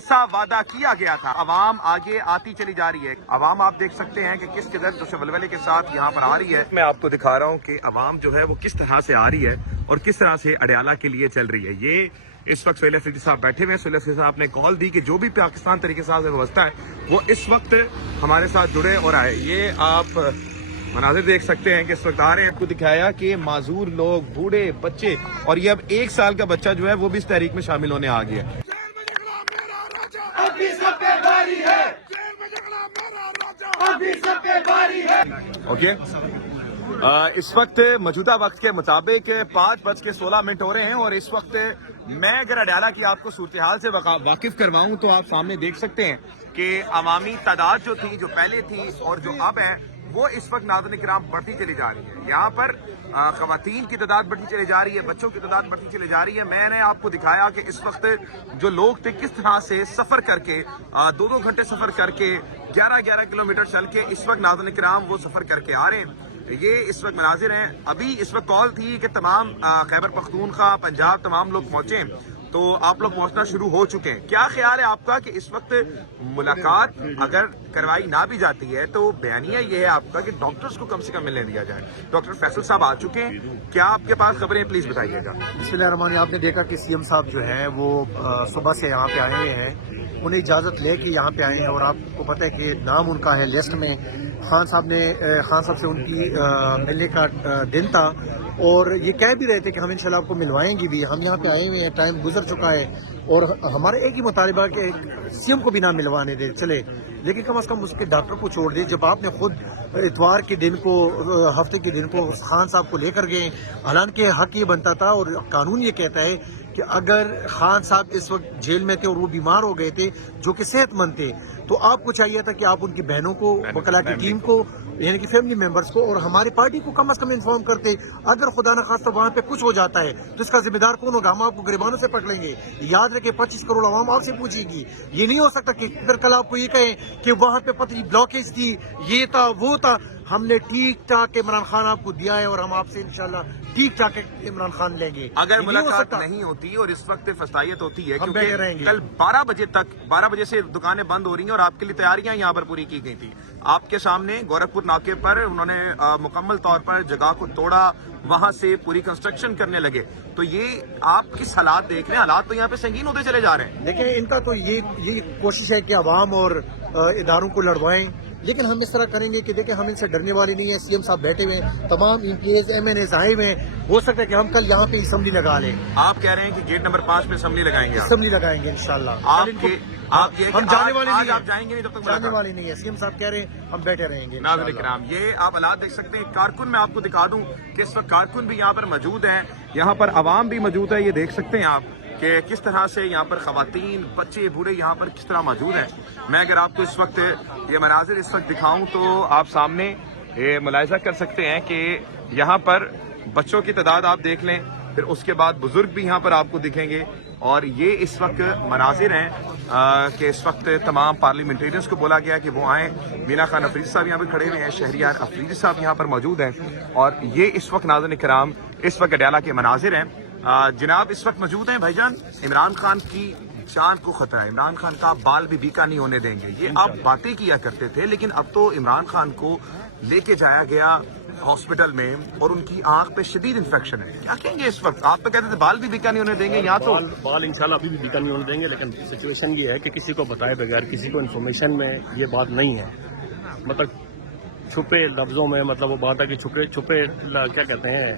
سا وعدہ کیا گیا تھا، عوام آگے آتی چلی جا رہی ہے. عوام آپ دیکھ سکتے ہیں کہ کس قدر جو ولولے کے ساتھ یہاں پر آ رہی ہے. میں آپ کو دکھا رہا ہوں کہ عوام جو ہے وہ کس طرح سے آ رہی ہے اور کس طرح سے اڈیالہ کے لیے چل رہی ہے. یہ اس وقت سہیل افریدی صاحب بیٹھے ہوئے ہیں. سہیل افریدی صاحب نے کال دی کہ جو بھی پاکستان طریقے سے وابستہ ہے وہ اس وقت ہمارے ساتھ جڑے اور آئے. یہ آپ مناظر دیکھ سکتے ہیں کہ اس وقت آ رہے ہیں. آپ کو دکھایا کہ معذور لوگ، بوڑھے، بچے، اور یہ اب 1 سال کا بچہ جو ہے وہ بھی اس تحریک میں شامل ہونے آ گیا. اوکے، اس وقت موجودہ وقت کے مطابق 5:16 ہو رہے ہیں اور اس وقت میں اگر اڈیالہ کی آپ کو صورتحال سے واقف کرواؤں تو آپ سامنے دیکھ سکتے ہیں کہ عوامی تعداد جو تھی، جو پہلے تھی اور جو اب ہے، وہ اس وقت ناظرین کرام بڑھتی چلی جا رہی ہے. یہاں پر خواتین کی تعداد بڑھتی چلی جا رہی ہے، بچوں کی تعداد بڑھتی چلی جا رہی ہے. میں نے آپ کو دکھایا کہ اس وقت جو لوگ تھے کس طرح سے سفر کر کے 2 گھنٹے سفر کر کے 11 کلومیٹر چل کے اس وقت ناظرین کرام وہ سفر کر کے آ رہے ہیں. یہ اس وقت مناظر ہیں. ابھی اس وقت کال تھی کہ تمام خیبر پختونخوا، پنجاب، تمام لوگ پہنچیں، تو آپ لوگ پہنچنا شروع ہو چکے ہیں. کیا خیال ہے آپ کا کہ اس وقت ملاقات اگر کروائی نہ بھی جاتی ہے تو بیانیہ یہ ہے آپ کا کہ ڈاکٹرز کو کم سے کم ملنے دیا جائے؟ ڈاکٹر فیصل صاحب آ چکے ہیں، کیا آپ کے پاس خبریں؟ پلیز بتائیے گا. بسم اللہ الرحمن الرحیم. آپ نے دیکھا کہ سی ایم صاحب جو ہیں وہ صبح سے یہاں پہ آئے ہوئے ہیں، انہیں اجازت لے کے یہاں پہ آئے ہیں، اور آپ کو پتہ ہے کہ نام ان کا ہے لسٹ میں. خان صاحب سے ان کی ملنے کا دن تھا اور یہ کہہ بھی رہے تھے کہ ہم انشاءاللہ آپ کو ملوائیں گے بھی. ہم یہاں پہ آئے ہوئے ہیں، ٹائم گزر چکا ہے اور ہمارا ایک ہی مطالبہ کہ سی ایم کو بھی نہ ملوانے دے چلے، لیکن کم از کم اس کے ڈاکٹر کو چھوڑ دے. جب آپ نے خود اتوار کے دن کو، ہفتے کے دن کو خان صاحب کو لے کر گئے، حالانکہ حق یہ بنتا تھا اور قانون یہ کہتا ہے کہ اگر خان صاحب اس وقت جیل میں تھے اور وہ بیمار ہو گئے تھے جو کہ صحت مند تھے، تو آپ کو چاہیے تھا کہ آپ ان کی بہنوں کو، وکلاء کی ٹیم کو، یعنی کہ فیملی ممبرز کو اور ہماری پارٹی کو کم از کم انفارم کرتے. اگر خدا نخواستہ وہاں پہ کچھ ہو جاتا ہے تو اس کا ذمہ دار کون ہوگا؟ ہم آپ کو گریبانوں سے پکڑ لیں گے. یاد رکھیں 25 کروڑ عوام آپ سے پوچھے گی. یہ نہیں ہو سکتا کہ پھر کل آپ کو یہ کہیں کہ وہاں پہ پتہ بلاکیج تھی، یہ تھا، وہ تھا. ہم نے ٹھیک ٹھاک عمران خان آپ کو دیا ہے اور ہم آپ سے انشاءاللہ ٹھیک ٹھاک عمران خان لیں گے. اگر ملاقات نہیں ہوتی اور اس وقت فسطائیت ہوتی ہے کیونکہ کل 12 بجے سے دکانیں بند ہو رہی ہیں اور آپ کے لیے تیاریاں یہاں پر پوری کی گئی تھی. آپ کے سامنے گورکھپور ناکے پر انہوں نے مکمل طور پر جگہ کو توڑا، وہاں سے پوری کنسٹرکشن کرنے لگے. تو یہ آپ کس حالات دیکھ رہے ہیں؟ حالات تو یہاں پہ سنگین ہوتے چلے جا رہے ہیں. دیکھیں ان کا تو یہ کوشش ہے کہ عوام اور اداروں کو لڑوائیں، لیکن ہم اس طرح کریں گے کہ دیکھیں ہم ان سے ڈرنے والے نہیں ہیں. سی ایم صاحب بیٹھے ہوئے ہیں، تمام MPAs, MNAs آئے ہوئے ہیں. ہو سکتا ہے کہ ہم کل یہاں پہ اسمبلی لگا لیں. آپ کہہ رہے ہیں کہ گیٹ نمبر 5 پہ اسمبلی لگائیں گے؟ اسمبلی لگائیں گے انشاءاللہ. ہم جانے والے نہیں، آپ جائیں گے نہیں جب تک جانے والے نہیں ہے. سی ایم صاحب کہہ رہے ہیں ہم بیٹھے رہیں گے. ناظرین کرام یہ آپ حالات دیکھ سکتے ہیں. کارکن میں آپ کو دکھا دوں کہ اس وقت کارکن بھی یہاں پر موجود ہیں، یہاں پر عوام بھی موجود ہے. یہ دیکھ سکتے ہیں آپ کہ کس طرح سے یہاں پر خواتین، بچے، بوڑھے یہاں پر کس طرح موجود ہیں. میں اگر آپ کو اس وقت یہ مناظر اس وقت دکھاؤں تو آپ سامنے ملاحظہ کر سکتے ہیں کہ یہاں پر بچوں کی تعداد آپ دیکھ لیں، پھر اس کے بعد بزرگ بھی یہاں پر آپ کو دکھیں گے. اور یہ اس وقت مناظر ہیں کہ اس وقت تمام پارلیمنٹیرینز کو بولا گیا کہ وہ آئیں. مینا خان افریدی صاحب یہاں پہ کھڑے ہوئے ہیں، شہریار افریدی صاحب یہاں پر موجود ہیں. اور یہ اس وقت ناظرین کرام اس وقت اڈیالہ کے مناظر ہیں. جناب اس وقت موجود ہیں بھائی جان. عمران خان کی جان کو خطرہ ہے، عمران خان کا بال بھی بیکا نہیں ہونے دیں گے. یہ آپ باتیں کیا کرتے تھے، لیکن اب تو عمران خان کو لے کے جایا گیا ہاسپٹل میں اور ان کی آنکھ پہ شدید انفیکشن ہے. کیا کہیں گے اس وقت؟ آپ تو کہتے تھے بال بھی بیکا نہیں ہونے دیں گے. یہاں تو بال انشاءاللہ ابھی بھی بیکا نہیں ہونے دیں گے، لیکن سچویشن یہ ہے کہ کسی کو بتائے بغیر، کسی کو انفارمیشن میں یہ بات نہیں ہے. مطلب چھپے لفظوں میں، مطلب وہ بات ہے کہ چھپے کیا کہتے ہیں،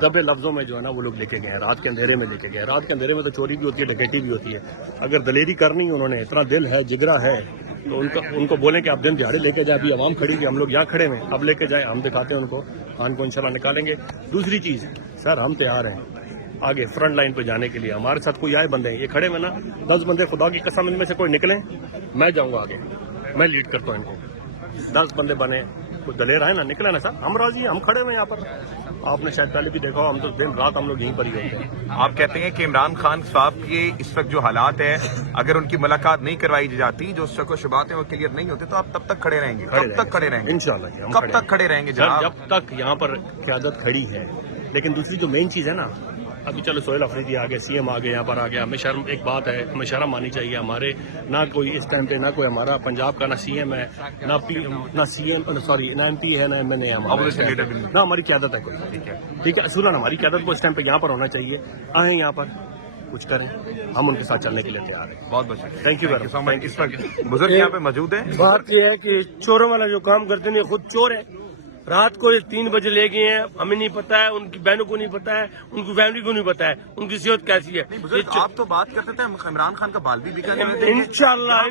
دبے لفظوں میں جو ہے نا وہ لوگ لے کے گئے ہیں. رات کے اندھیرے میں لے کے گئے. رات کے اندھیرے میں تو چوری بھی ہوتی ہے، ڈکیتی بھی ہوتی ہے. اگر دلیری کرنی انہوں نے، اتنا دل ہے، جگرا ہے، تو ان کو بولیں کہ آپ دن دیہاڑے لے کے جائیں. ابھی عوام کھڑی کہ ہم لوگ یہاں کھڑے ہیں، اب لے کے جائیں. ہم دکھاتے ہیں ان کو، خان کو انشاءاللہ نکالیں گے. دوسری چیز سر، ہم تیار ہیں آگے فرنٹ لائن پہ جانے کے لیے. ہمارے ساتھ کوئی آئے بندے ہیں، یہ کھڑے ہوئے نا 10 بندے، خدا کی قسم ان میں سے کوئی نکلیں میں جاؤں گا آگے، میں لیڈ کرتا ہوں ان کو. 10 بندے بنے، کوئی دلیر آئے نا، نکلے نا سر، ہم راضی ہیں. ہم کھڑے ہوئے یہاں پر. آپ نے شاید پہلے بھی دیکھا ہو، ہم تو دن رات ہم لوگ یہیں پر ہی ہوتے ہیں. آپ کہتے ہیں کہ عمران خان صاحب کے اس وقت جو حالات ہیں، اگر ان کی ملاقات نہیں کروائی جاتی، جو شک و شبہات ہیں وہ کلیئر نہیں ہوتے، تو آپ تب تک کھڑے رہیں گے؟ کب تک کھڑے رہیں گے انشاءاللہ؟ کب تک کھڑے رہیں گے جب تک یہاں پر قیادت کھڑی ہے. لیکن دوسری جو مین چیز ہے نا، ابھی چلو سہیل افریدی آ گئے, سی ایم آ گئے, یہاں پر آ گیا, ہمیں شرم, ایک بات ہے ہمیں شرم آنی چاہیے. ہمارے نہ کوئی اس ٹائم پہ نہ کوئی ہمارا پنجاب کا نہ سی ایم ہے, نہ سی ایم سوری نہ ایم پی ہے, نہ ایم این اے ہے, نہ ہماری قیادت ہے کوئی. ٹھیک ہے, اصولاً ہماری قیادت کو اس ٹائم پہ یہاں پر ہونا چاہیے. آئیں یہاں پر کچھ کریں, ہم ان کے ساتھ چلنے کے لیے تیار ہیں. بہت بہت شکریہ. Thank you very much. اس وقت بزرگ یہاں پہ موجود ہیں. بات یہ ہے کہ چوروں والا جو کام کرتے ہیں خود چور ہے. رات کو 3 بجے لے گئے ہیں, ہمیں نہیں پتا ہے, ان کی بہنوں کو نہیں پتا ہے, ان کی فیملی کو نہیں پتا ہے ان کی صحت کیسی ہے. بزرگ آپ تو بات کرتے تھے عمران خان کا بال بھی بکا دینے انشاءاللہ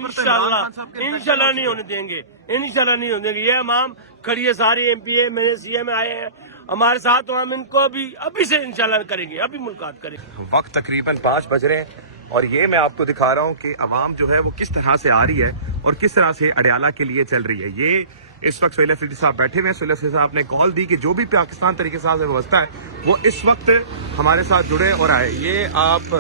نہیں ہونے دیں گے, انشاءاللہ نہیں ہونے دیں گے. یہ امام کھڑی ہے, سارے ایم پی اے میں سی ایم آئے ہیں ہمارے ساتھ, ہم ان کو ابھی سے انشاءاللہ کریں گے, ابھی ملاقات کریں گے. وقت تقریباً 5 بج رہے ہیں اور یہ میں آپ کو دکھا رہا ہوں کہ عوام جو ہے وہ کس طرح سے آ رہی ہے اور کس طرح سے اڈیالہ کے لیے چل رہی ہے. یہ اس وقت سہیل افریدی صاحب بیٹھے ہوئے ہیں. سہیل افریدی صاحب نے کال دی کہ جو بھی پاکستان طریقے سے وابستہ ہے وہ اس وقت ہمارے ساتھ جڑے اور آئے. یہ آپ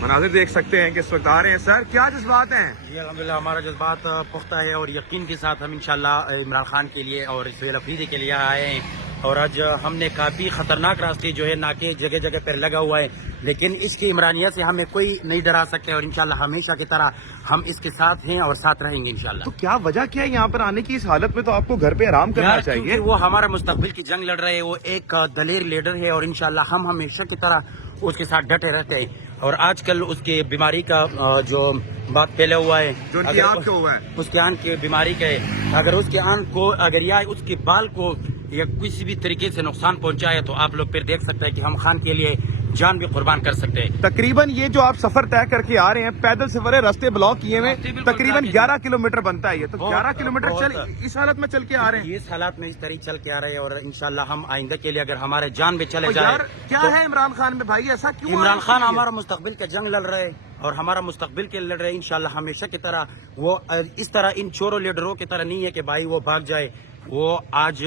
مناظر دیکھ سکتے ہیں کہ اس وقت آ رہے ہیں. سر کیا جذبات ہیں؟ جی الحمدللہ ہمارا جذبات پختہ ہے اور یقین کے ساتھ ہم انشاءاللہ عمران خان کے لیے اور سہیل افریدی کے لیے آئے ہیں. اور آج ہم نے کافی خطرناک راستے جو ہے ناکے جگہ جگہ پر لگا ہوا ہے, لیکن اس کی عمرانیت سے ہمیں کوئی نہیں ڈرا سکتے اور انشاءاللہ ہمیشہ کی طرح ہم اس کے ساتھ ہیں اور ساتھ رہیں گے انشاءاللہ. تو کیا وجہ کیا ہے یہاں پر آنے کی؟ اس حالت میں تو آپ کو گھر پہ آرام کرنا چاہیے. کیونکہ وہ ہمارا مستقبل کی جنگ لڑ رہے ہیں, وہ ایک دلیر لیڈر ہے اور انشاءاللہ ہم ہمیشہ کی طرح اس کے ساتھ ڈٹے رہتے ہیں. اور آج کل اس کی بیماری کا جو بات پھیلا ہوا ہے, جو ان کی آنکھ ہوا ہے, اس کے آنکھ کی بیماری کا ہے, اگر اس کے آنکھ کو اگر یا اس کے بال کو یا کسی بھی طریقے سے نقصان پہنچایا تو آپ لوگ پھر دیکھ سکتے ہیں کہ ہم خان کے لیے جان بھی قربان کر سکتے ہیں. تقریباً یہ جو آپ سفر طے کر کے آ رہے ہیں, پیدل سفر ہے, راستے بلاک کیے ہوئے, تقریباً 11 کلومیٹر بنتا ہے یہ. تو 11 کلومیٹر اس حالت میں چل کے آ رہے ہیں. اس حالات میں اس طریقے چل کے آ رہے ہیں اور انشاءاللہ ہم آئندہ کے لیے اگر ہمارے جان بھی چلے جائے. کیا ہے عمران خان میں بھائی, ایسا کیوں؟ عمران خان ہمارا مستقبل کا جنگ لڑ رہے اور ہمارا مستقبل کے لڑ رہے ہیں انشاءاللہ ہمیشہ کی طرح. وہ اس طرح ان چوروں لیڈروں کی طرح نہیں ہے کہ بھائی وہ بھاگ جائے. وہ آج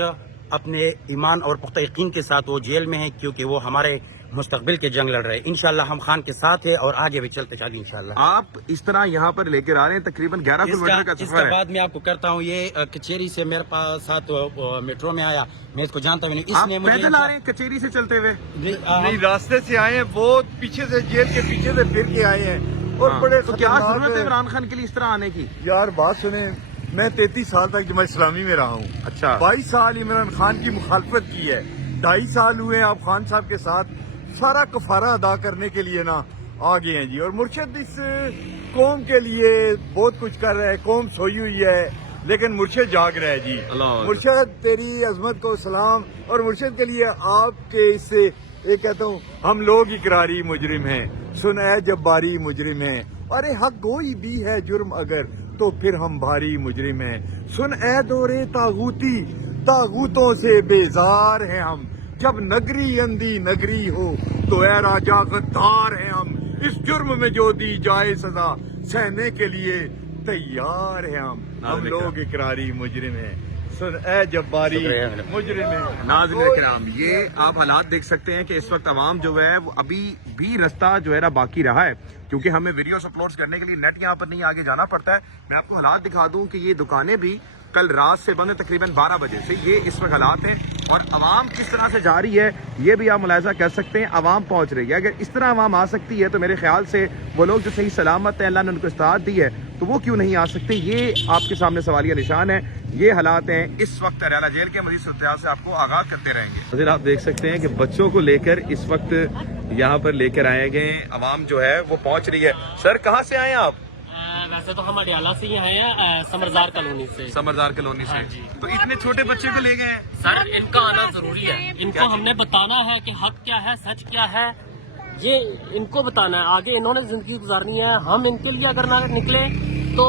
اپنے ایمان اور پختہ یقین کے ساتھ وہ جیل میں ہے کیونکہ وہ ہمارے مستقبل کے جنگ لڑ رہے ہیں. انشاءاللہ ہم خان کے ساتھ ہیں اور آگے بھی چلتے چلیں انشاءاللہ. آپ اس طرح یہاں پر لے کر آ رہے ہیں, تقریباً 11 کلومیٹر کا اس سفر ہے. کے بعد میں آپ کو کرتا ہوں, یہ کچہری سے میرے پاس ساتھ میٹرو میں آیا, میں اس کو جانتا ہوں. آپ پیدل آ رہے ہیں کچہری سے چلتے ہوئے؟ نہیں, راستے سے آئے ہیں, بہت پیچھے سے جیل کے پیچھے سے پھر کے آئے ہیں. اور بڑے تو کیا ضرورت ہے عمران خان کے لیے اس طرح آنے کی؟ یار بات سنیں, میں 33 سال تک جماعت اسلامی میں رہا ہوں. اچھا, 22 سال عمران خان کی مخالفت کی ہے, 2.5 سال ہوئے آپ خان صاحب کے ساتھ سارا کفارہ ادا کرنے کے لیے نا آ گئے ہیں جی. اور مرشد اس قوم کے لیے بہت کچھ کر رہا ہے. قوم سوئی ہوئی ہے لیکن مرشد جاگ رہا ہے جی. مرشد تیری عظمت کو سلام. اور مرشد کے لیے آپ کے اس سے یہ کہتا ہوں, ہم لوگ اقراری مجرم ہیں, سن اے جباری مجرم ہیں, ارے حق گوئی بھی ہے جرم اگر تو پھر ہم بھاری مجرم ہیں. سن اے دورے تاغوتی, تاغوتوں سے بیزار ہیں ہم, جب نگری اندھی نگری ہو تو اے راجا غدار ہیں ہم. اس جرم میں جو دی جائے سزا سہنے کے لیے تیار ہیں ہم لوگ اقراری مجرم ہیں. سن اے جباری مجرم ہیں. ناظرین کرام, یہ آپ حالات دیکھ سکتے ہیں کہ اس وقت عوام جو ہے وہ ابھی بھی رستہ جو ہے نا باقی رہا ہے, کیونکہ ہمیں ویڈیوز اپلوڈ کرنے کے لیے نیٹ یہاں پر نہیں آگے جانا پڑتا ہے. میں آپ کو حالات دکھا دوں کہ یہ دکانیں بھی کل رات سے بند ہے, تقریباً 12 بجے سے. یہ اس وقت حالات ہیں اور عوام کس طرح سے جا رہی ہے یہ بھی آپ ملاحظہ کر سکتے ہیں. عوام پہنچ رہی ہے. اگر اس طرح عوام آ سکتی ہے تو میرے خیال سے وہ لوگ جو صحیح سلامت ہیں, اللہ نے ان کو استطاعت دی ہے, تو وہ کیوں نہیں آ سکتے؟ یہ آپ کے سامنے سوالیہ نشان ہے. یہ حالات ہیں اس وقت اڈیالہ جیل کے. مزید صورتحال سے آپ کو آگاہ کرتے رہیں گے. حضرت آپ دیکھ سکتے ہیں کہ بچوں کو لے کر اس وقت یہاں پر لے کر آئے گئے, عوام جو ہے وہ پہنچ رہی ہے. سر کہاں سے آئے ہیں آپ؟ ویسے تو ہم اڈیالہ سے ہی آئے ہیں, سمرزار کالونی سے. سمرزار کالونی سے. تو اتنے چھوٹے بچے کو لے گئے ہیں؟ سر ان کا آنا ضروری ہے, ان کو ہم نے بتانا ہے کہ حق کیا ہے, سچ کیا ہے, یہ ان کو بتانا ہے. آگے انہوں نے زندگی گزارنی ہے, ہم ان کے لیے اگر نہ نکلے تو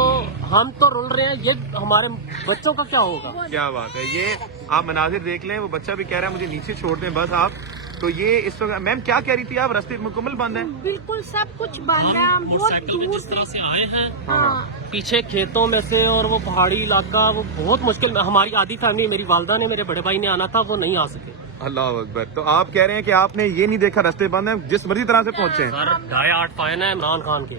ہم تو رول رہے ہیں, یہ ہمارے بچوں کا کیا ہوگا؟ کیا بات ہے. یہ آپ مناظر دیکھ لیں, وہ بچہ بھی کہہ رہا ہے مجھے نیچے چھوڑ دیں بس آپ. تو یہ اس وقت میم کیا کہہ رہی تھی آپ, راستے مکمل بند ہیں؟ بالکل سب کچھ بند ہے. ہم موٹر بہت سائیکل دور جس طرح سے آئے ہیں ہاں پیچھے کھیتوں میں سے, اور وہ پہاڑی علاقہ وہ بہت مشکل. ہماری آدھی فیملی, میری والدہ نے, میرے بڑے بھائی نے آنا تھا, وہ نہیں آ سکے. اللہ اکبر. تو آپ کہہ رہے ہیں کہ آپ نے یہ نہیں دیکھا راستے بند ہیں, جس مرضی طرح سے پہنچے ہیں؟ سر 8.5 فائن ہے عمران خان کے.